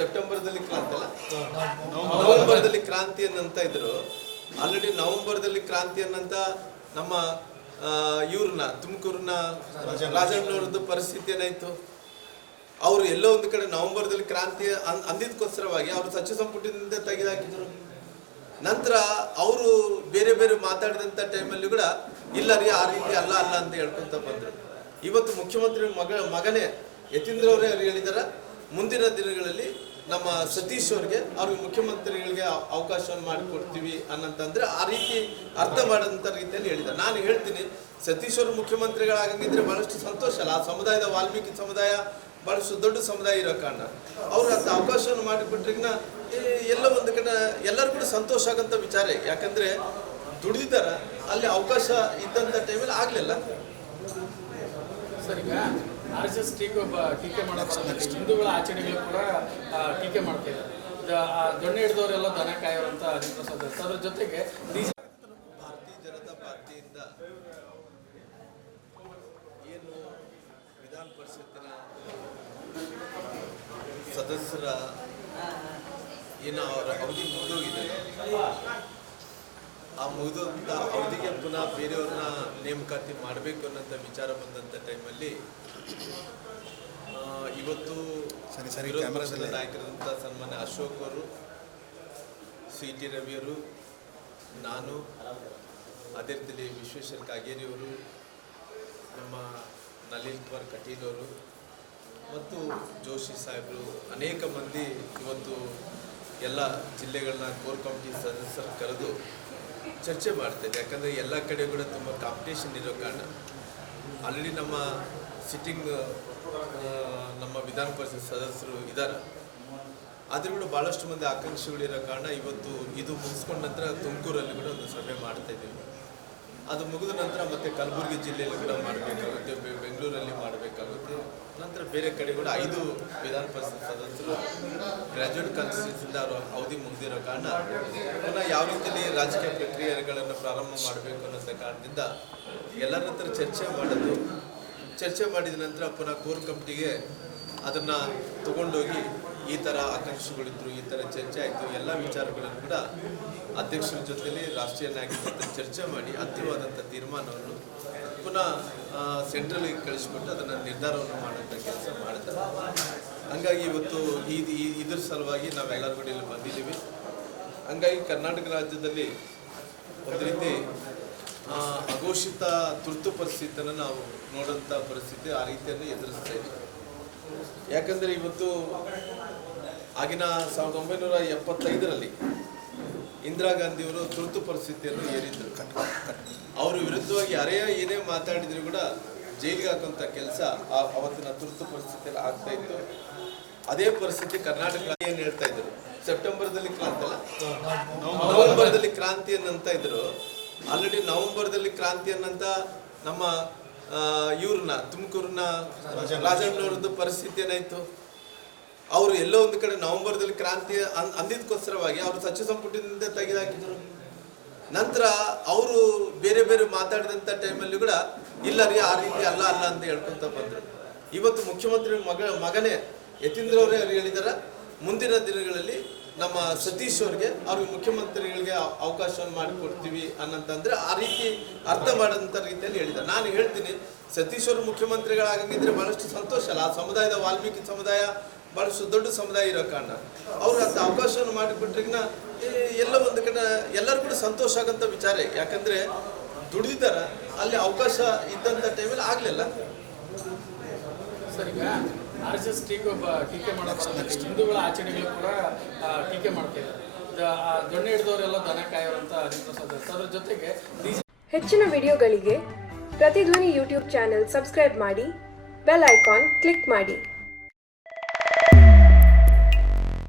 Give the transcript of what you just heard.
ಸೆಪ್ಟೆಂಬರ್ದಲ್ಲಿ ಕ್ರಾಂತಿ ಅಲ್ಲ, ನವೆಂಬರ್ದಲ್ಲಿ ಕ್ರಾಂತಿ ಅನ್ನಂತ ಇದ್ರು. ಆಲ್ರೆಡಿ ನವೆಂಬರ್ದಲ್ಲಿ ಕ್ರಾಂತಿ ಅನ್ನಂತ ನಮ್ಮ ಇವ್ರನ್ನ ತುಮಕೂರಿನ ರಾಜಣ್ಣವ್ರದ್ದು ಪರಿಸ್ಥಿತಿ ಏನಾಯ್ತು. ಅವರು ಎಲ್ಲೋ ಒಂದು ಕಡೆ ನವೆಂಬರ್ದಲ್ಲಿ ಕ್ರಾಂತಿ ಅಂದಿದ್ದಕ್ಕೋಸ್ಕರವಾಗಿ ಅವರು ಸಚಿವ ಸಂಪುಟದಿಂದ ತೆಗೆದುಹಾಕಿದ್ರು. ನಂತರ ಅವರು ಬೇರೆ ಬೇರೆ ಮಾತಾಡಿದಂಥ ಟೈಮಲ್ಲಿ ಕೂಡ ಇಲ್ಲ ರೀ ಆ ರೀತಿ ಅಲ್ಲ ಅಲ್ಲ ಅಂತ ಹೇಳ್ಕೊಂತ ಬಂದರು. ಇವತ್ತು ಮುಖ್ಯಮಂತ್ರಿ ಮಗನೇ ಯತೀಂದ್ರ ಅವರೇ ಹೇಳಿದಾರ, ಮುಂದಿನ ದಿನಗಳಲ್ಲಿ ನಮ್ಮ ಸತೀಶ್ ಅವ್ರಿಗೆ ಮುಖ್ಯಮಂತ್ರಿಗಳಿಗೆ ಅವಕಾಶವನ್ನು ಮಾಡಿಕೊಡ್ತೀವಿ ಅನ್ನಂತಂದ್ರೆ ಆ ರೀತಿ ಅರ್ಥ ಮಾಡೋಂಥ ರೀತಿಯಲ್ಲಿ ಹೇಳಿದ್ದಾರೆ. ನಾನು ಹೇಳ್ತೀನಿ, ಸತೀಶ್ ಅವರು ಮುಖ್ಯಮಂತ್ರಿಗಳಾಗಂಗಿದ್ರೆ ಬಹಳಷ್ಟು ಸಂತೋಷ ಅಲ್ಲ. ಆ ಸಮುದಾಯದ ವಾಲ್ಮೀಕಿ ಸಮುದಾಯ ಬಹಳಷ್ಟು ದೊಡ್ಡ ಸಮುದಾಯ ಇರೋ ಕಾರಣ ಅವ್ರು ಅಂತ ಅವಕಾಶವನ್ನು ಮಾಡಿಕೊಟ್ರಿಗಿನ ಎಲ್ಲ ಒಂದು ಕಡೆ ಎಲ್ಲರೂ ಕೂಡ ಸಂತೋಷ ಆಗಂತ ವಿಚಾರ. ಯಾಕಂದ್ರೆ ದುಡಿದಾರ, ಅಲ್ಲಿ ಅವಕಾಶ ಇದ್ದಂಥ ಟೈಮಲ್ಲಿ ಆಗಲಿಲ್ಲ. ಸರ್, ಈಗ RSS ಟೀಕೆ ಮಾಡೋದು ಹಿಂದೂಗಳ ಆಚರಣೆಗಳು ಕೂಡ ಟೀಕೆ ಮಾಡ್ತಿದ್ದಾರೆ. ದೊಣ್ಣೆ ಹಿಡಿದವರೆಲ್ಲ ದನ ಕಾಯೋರಂತ ಹರಿಪ್ರಸಾದ್. ಅದ್ರ ಜೊತೆಗೆ ಭಾರತೀಯ ಜನತಾ ಪಾರ್ಟಿಯಿಂದ ಏನು ವಿಧಾನ ಪರಿಷತ್ತಿನ ಸದಸ್ಯರ ಏನೋ ಅವರ ಅವಧಿ ಮುಗಿದೋಗಿದೆ, ಆ ಮುಗಿದಂಥ ಅವಧಿಗೆ ಪುನಃ ಬೇರೆಯವ್ರನ್ನ ನೇಮಕಾತಿ ಮಾಡಬೇಕು ಅನ್ನೋಂಥ ವಿಚಾರ ಬಂದಂಥ ಟೈಮಲ್ಲಿ ಇವತ್ತು ವಿರೋಧ ಪಕ್ಷದ ನಾಯಕರಾದಂಥ ಸನ್ಮಾನ್ಯ ಅಶೋಕ್ ಅವರು, CT ರವಿಯವರು, ನಾನು, ಅದೇ ರೀತಿಯಲ್ಲಿ ವಿಶ್ವೇಶ್ವರ ಕಾಗೇರಿಯವರು, ನಮ್ಮ ನಳಿನ್ ಕುಮಾರ್ ಕಟೀಲ್ ಅವರು ಮತ್ತು ಜೋಶಿ ಸಾಹೇಬರು, ಅನೇಕ ಮಂದಿ ಇವತ್ತು ಎಲ್ಲ ಜಿಲ್ಲೆಗಳನ್ನ ಕೋರ್ ಕಮಿಟಿ ಸದಸ್ಯರು ಕರೆದು ಚರ್ಚೆ ಮಾಡ್ತೇವೆ. ಯಾಕಂದರೆ ಎಲ್ಲ ಕಡೆ ಕೂಡ ತುಂಬ ಕಾಂಪಿಟೇಷನ್ ಇರೋ ಕಾರಣ ಆಲ್ರೆಡಿ ನಮ್ಮ ಸಿಟ್ಟಿಂಗ್ ನಮ್ಮ ವಿಧಾನ ಪರಿಷತ್ ಸದಸ್ಯರು ಇದ್ದಾರೆ. ಆದರೂ ಕೂಡ ಭಾಳಷ್ಟು ಮಂದಿ ಆಕಾಂಕ್ಷಿಗಳಿರೋ ಕಾರಣ ಇವತ್ತು ಇದು ಮುಗಿಸ್ಕೊಂಡ ನಂತರ ತುಮಕೂರಲ್ಲಿ ಕೂಡ ಒಂದು ಸಭೆ ಮಾಡ್ತಾ ಇದ್ದೀವಿ. ಅದು ಮುಗಿದ ನಂತರ ಮತ್ತೆ ಕಲಬುರಗಿ ಜಿಲ್ಲೆಯಲ್ಲಿ ಕೂಡ ಮಾಡಬೇಕಾಗುತ್ತೆ, ಬೆಂಗಳೂರಲ್ಲಿ ಮಾಡಬೇಕಾಗುತ್ತೆ. ನಂತರ ಬೇರೆ ಕಡೆ ಕೂಡ 5 ವಿಧಾನ ಪರಿಷತ್ ಸದಸ್ಯರು ಗ್ರ್ಯಾಜುಯೇಟ್ ಕಾನ್ಸ್ಟಿಟ್ಯೂನ್ಸಿಯಿಂದ ಅವರು ಅವಧಿ ಮುಗಿದಿರೋ ಕಾರಣ ಪುನಃ ಯಾವ ರೀತಿಯಲ್ಲಿ ರಾಜಕೀಯ ಪ್ರಕ್ರಿಯೆಗಳನ್ನು ಪ್ರಾರಂಭ ಮಾಡಬೇಕು ಅನ್ನೋ ಕಾರಣದಿಂದ ಎಲ್ಲರ ಹತ್ರ ಚರ್ಚೆ ಮಾಡಿದ ನಂತರ ಪುನಃ ಕೋರ್ ಕಮಿಟಿಗೆ ಅದನ್ನು ತಗೊಂಡೋಗಿ ಈ ಥರ ಆಕಾಂಕ್ಷಿಗಳಿದ್ರು, ಈ ಥರ ಚರ್ಚೆ ಆಯಿತು, ಎಲ್ಲ ವಿಚಾರಗಳನ್ನು ಕೂಡ ಅಧ್ಯಕ್ಷರ ಜೊತೆಯಲ್ಲಿ ರಾಷ್ಟ್ರೀಯ ನಾಯಕರ ಜೊತೆ ಚರ್ಚೆ ಮಾಡಿ ಅಂತಿಮವಾದಂಥ ತೀರ್ಮಾನವನ್ನು ಪುನಃ ಸೆಂಟ್ರಲಿಗೆ ಕಳಿಸ್ಕೊಟ್ಟು ಅದನ್ನು ನಿರ್ಧಾರವನ್ನು ಮಾಡೋಂಥ ಕೆಲಸ ಮಾಡ್ತಾರೆ. ಹಂಗಾಗಿ ಇವತ್ತು ಇದ್ರ ಸಲುವಾಗಿ ನಾವೆಲ್ಲರೂ ಕೂಡ ಇಲ್ಲಿ ಬಂದಿದ್ದೀವಿ. ಹಂಗಾಗಿ ಕರ್ನಾಟಕ ರಾಜ್ಯದಲ್ಲಿ ಒಂದು ರೀತಿ ಅಘೋಷಿತ ತುರ್ತು ಪರಿಸ್ಥಿತಿಯನ್ನು ನಾವು ನೋಡೋಂಥ ಪರಿಸ್ಥಿತಿ ಆ ರೀತಿಯನ್ನು ಎದುರಿಸ್ತಾ ಇದ್ದೀವಿ. ಯಾಕಂದರೆ ಇವತ್ತು ಆಗಿನ 1975ರಲ್ಲಿ ಇಂದಿರಾ ಗಾಂಧಿಯವರು ತುರ್ತು ಪರಿಸ್ಥಿತಿಯನ್ನು ಏರಿದ್ರು. ಅವ್ರ ವಿರುದ್ಧವಾಗಿ ಯಾರೇ ಏನೇ ಮಾತಾಡಿದ್ರು ಕೂಡ ಜೈಲಿಗೆ ಹಾಕುವಂಥ ಕೆಲಸ ಅವತ್ತಿನ ತುರ್ತು ಪರಿಸ್ಥಿತಿಯಲ್ಲಿ ಆಗ್ತಾ ಇತ್ತು. ಅದೇ ಪರಿಸ್ಥಿತಿ ಕರ್ನಾಟಕ ಏನು ಹೇಳ್ತಾ ಇದ್ರು, ಸೆಪ್ಟೆಂಬರ್ದಲ್ಲಿ ಕ್ರಾಂತಿ ಅಲ್ಲ, ನವೆಂಬರ್ದಲ್ಲಿ ಕ್ರಾಂತಿ ಅನ್ನಂತ ಇದ್ರು. ಆಲ್ರೆಡಿ ನವೆಂಬರ್ದಲ್ಲಿ ಕ್ರಾಂತಿ ಅನ್ನಂತ ನಮ್ಮ ಇವ್ರನ್ನ ತುಮಕೂರಿನ ರಾಜಣ್ಣವ್ರದ್ದು ಪರಿಸ್ಥಿತಿ ಏನಾಯ್ತು. ಅವರು ಎಲ್ಲೋ ಒಂದು ಕಡೆ ನವೆಂಬರ್ದಲ್ಲಿ ಕ್ರಾಂತಿ ಅಂದಿದ್ದಕ್ಕೋಸ್ಕರವಾಗಿ ಅವರು ಸಚಿವ ಸಂಪುಟದಿಂದ ತೆಗೆದುಹಾಕಿದ್ರು. ನಂತರ ಅವರು ಬೇರೆ ಬೇರೆ ಮಾತಾಡಿದಂಥ ಟೈಮಲ್ಲಿ ಕೂಡ ಇಲ್ಲ ರೀ ಆ ರೀತಿ ಅಲ್ಲ ಅಲ್ಲ ಅಂತ ಹೇಳ್ಕೊಂತ ಬಂದರು. ಇವತ್ತು ಮುಖ್ಯಮಂತ್ರಿ ಮಗನೇ ಯತೀಂದ್ರ ಅವರೇ ಹೇಳಿದಾರ, ಮುಂದಿನ ದಿನಗಳಲ್ಲಿ ನಮ್ಮ ಸತೀಶ್ ಅವ್ರಿಗೆ ಮುಖ್ಯಮಂತ್ರಿಗಳಿಗೆ ಅವಕಾಶವನ್ನು ಮಾಡಿಕೊಡ್ತೀವಿ ಅನ್ನಂತಂದ್ರೆ ಆ ರೀತಿ ಅರ್ಥ ಮಾಡೋಂಥ ರೀತಿಯಲ್ಲಿ ಹೇಳಿದ್ದಾರೆ. ನಾನು ಹೇಳ್ತೀನಿ, ಸತೀಶ್ ಅವರು ಮುಖ್ಯಮಂತ್ರಿಗಳಾಗಂಗಿದ್ರೆ ಬಹಳಷ್ಟು ಸಂತೋಷ ಅಲ್ಲ. ಆ ಸಮುದಾಯದ ವಾಲ್ಮೀಕಿ ಸಮುದಾಯ ಬಹಳಷ್ಟು ದೊಡ್ಡ ಸಮುದಾಯ ಇರೋ ಕಾರಣ ಅವ್ರು ಅಂತ ಅವಕಾಶವನ್ನು ಮಾಡಿಕೊಟ್ರಿಗಿನ ಎಲ್ಲ ಒಂದು ಕಡೆ ಎಲ್ಲರೂ ಕೂಡ ಸಂತೋಷ ಆಗಂತ ವಿಚಾರ. ಯಾಕಂದ್ರೆ ದುಡಿದಾರ, ಅಲ್ಲಿ ಅವಕಾಶ ಇದ್ದಂಥ ಟೈಮಲ್ಲಿ ಆಗಲಿಲ್ಲ. ಸರ್, ಈಗ RSS ಟೀಕೆ ಮಾಡೋದು ಹಿಂದೂಗಳ ಆಚರಣೆಗಳು ಕೂಡ ಟೀಕೆ ಮಾಡ್ತಿದ್ದಾರೆ. ದೊಣ್ಣೆ ಹಿಡಿದವರೆಲ್ಲ ದನ ಕಾಯೋರಂತ ಹರಿಪ್ರಸಾದ್. ಅದ್ರ ಜೊತೆಗೆ ಹೆಚ್ಚಿನ ವಿಡಿಯೋಗಳಿಗೆ ಪ್ರತಿಧ್ವನಿ ಯೂಟ್ಯೂಬ್ ಚಾನೆಲ್ ಸಬ್ಸ್ಕ್ರೈಬ್ ಮಾಡಿ, ಬೆಲ್ ಐಕಾನ್ ಕ್ಲಿಕ್ ಮಾಡಿ.